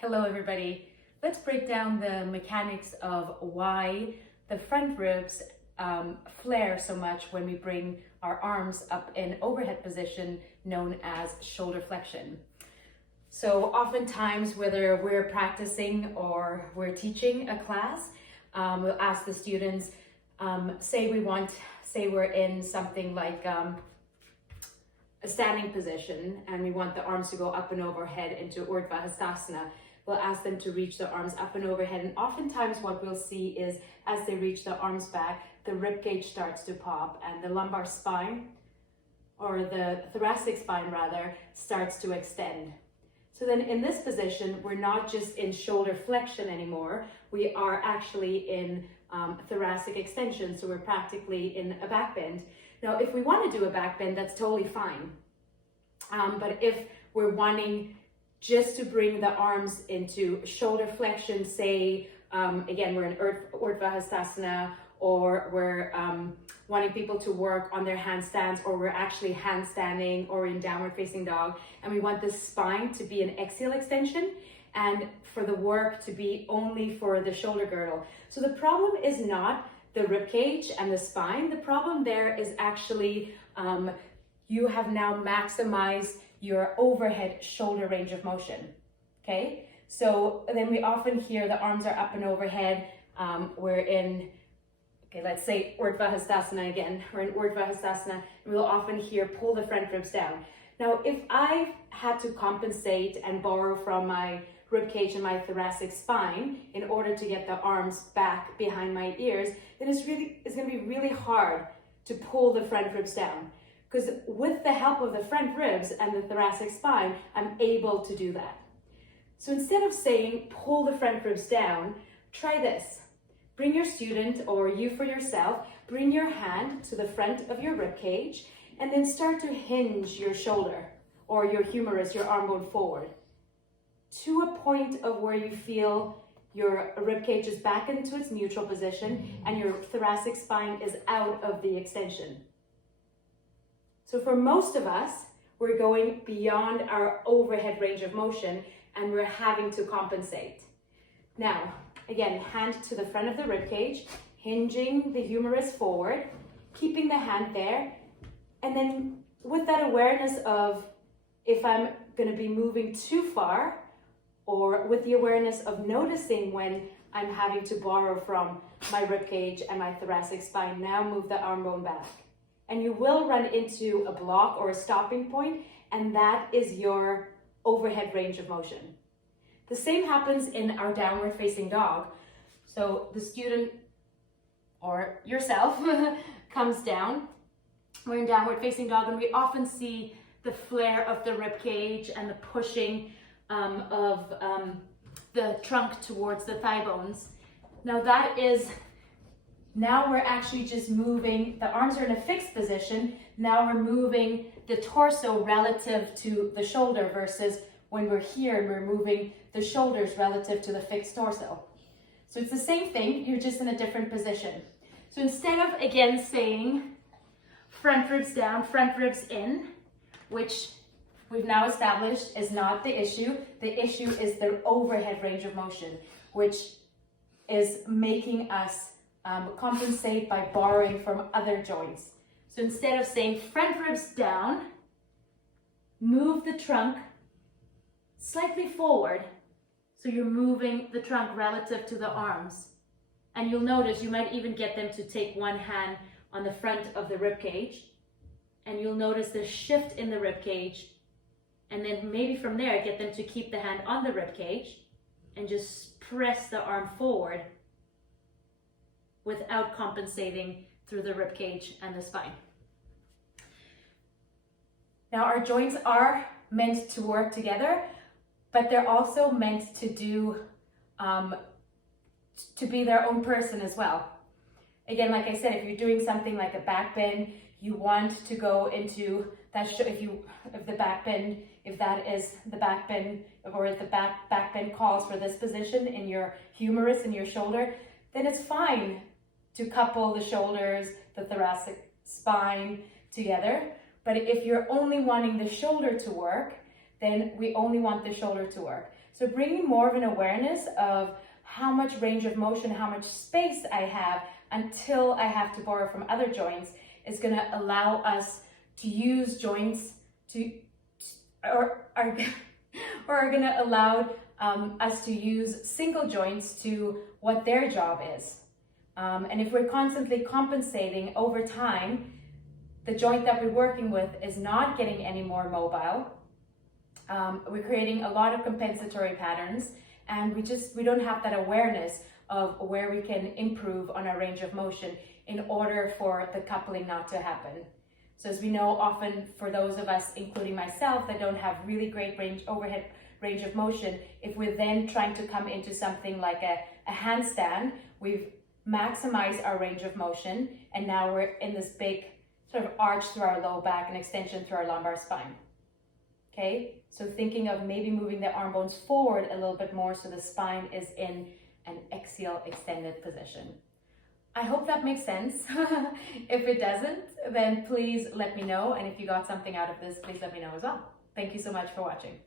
Hello everybody. Let's break down the mechanics of why the front ribs flare so much when we bring our arms up in overhead position known as shoulder flexion. So oftentimes, whether we're practicing or we're teaching a class, we'll ask the students, say we're in something like a standing position and we want the arms to go up and overhead into Urdhva Hastasana. We'll ask them to reach the arms up and overhead, and oftentimes what we'll see is as they reach the arms back, the rib cage starts to pop and the lumbar spine, or the thoracic spine rather, starts to extend. So then in this position, we're not just in shoulder flexion anymore, we are actually in thoracic extension, so we're practically in a back bend. Now, if we want to do a back bend, that's totally fine. But if we're wanting just to bring the arms into shoulder flexion, say, again, we're in Urdhva Hastasana, or we're wanting people to work on their handstands, or we're actually handstanding or in downward facing dog, and we want the spine to be an axial extension and for the work to be only for the shoulder girdle. So the problem is not the rib cage and the spine. The problem there is actually you have now maximized your overhead shoulder range of motion, okay? So then we often hear the arms are up and overhead. We're in, okay, let's say Urdhva Hastasana again. We're in Urdhva Hastasana, and we'll often hear pull the front ribs down. Now, if I had to compensate and borrow from my rib cage and my thoracic spine in order to get the arms back behind my ears, then it's going to be really hard to pull the front ribs down. Because with the help of the front ribs and the thoracic spine, I'm able to do that. So instead of saying pull the front ribs down, try this. Bring your student, or you for yourself, bring your hand to the front of your rib cage and then start to hinge your shoulder or your humerus, your arm bone forward, to a point of where you feel your rib cage is back into its neutral position and your thoracic spine is out of the extension. So for most of us, we're going beyond our overhead range of motion and we're having to compensate. Now, again, hand to the front of the rib cage, hinging the humerus forward, keeping the hand there, and then with that awareness of if I'm going to be moving too far, or with the awareness of noticing when I'm having to borrow from my rib cage and my thoracic spine, now move the arm bone back. And you will run into a block or a stopping point, and that is your overhead range of motion. The same happens in our downward facing dog. So the student or yourself comes down. We're in downward facing dog, and we often see the flare of the rib cage and the pushing of the trunk towards the thigh bones. Now we're actually just moving, the arms are in a fixed position. Now we're moving the torso relative to the shoulder, versus when we're here and we're moving the shoulders relative to the fixed torso. So it's the same thing, you're just in a different position. So instead of, again, saying front ribs down, front ribs in, which we've now established is not the issue is the overhead range of motion, which is making us compensate by borrowing from other joints. So instead of saying front ribs down, move the trunk slightly forward. So you're moving the trunk relative to the arms. And you'll notice you might even get them to take one hand on the front of the rib cage. And you'll notice the shift in the rib cage. And then maybe from there, get them to keep the hand on the rib cage and just press the arm forward without compensating through the rib cage and the spine. Now, our joints are meant to work together, but they're also meant to do, to be their own person as well. Again, like I said, if you're doing something like a back bend, you want to go into that, if the back bend, if that is the back bend, or if the back bend calls for this position in your humerus and your shoulder, then it's fine to couple the shoulders, the thoracic spine together. But if you're only wanting the shoulder to work, then we only want the shoulder to work. So bringing more of an awareness of how much range of motion, how much space I have until I have to borrow from other joints is going to allow us to use joints or are going to allow us to use single joints to what their job is. And if we're constantly compensating over time, the joint that we're working with is not getting any more mobile. We're creating a lot of compensatory patterns, and we don't have that awareness of where we can improve on our range of motion in order for the coupling not to happen. So as we know, often for those of us, including myself, that don't have really great overhead range of motion, if we're then trying to come into something like a handstand, we've maximized our range of motion, and now we're in this big sort of arch through our low back and extension through our lumbar spine. Okay, so thinking of maybe moving the arm bones forward a little bit more so the spine is in an axial extended position. I hope that makes sense. If it doesn't, then please let me know. And if you got something out of this, please let me know as well. Thank you so much for watching.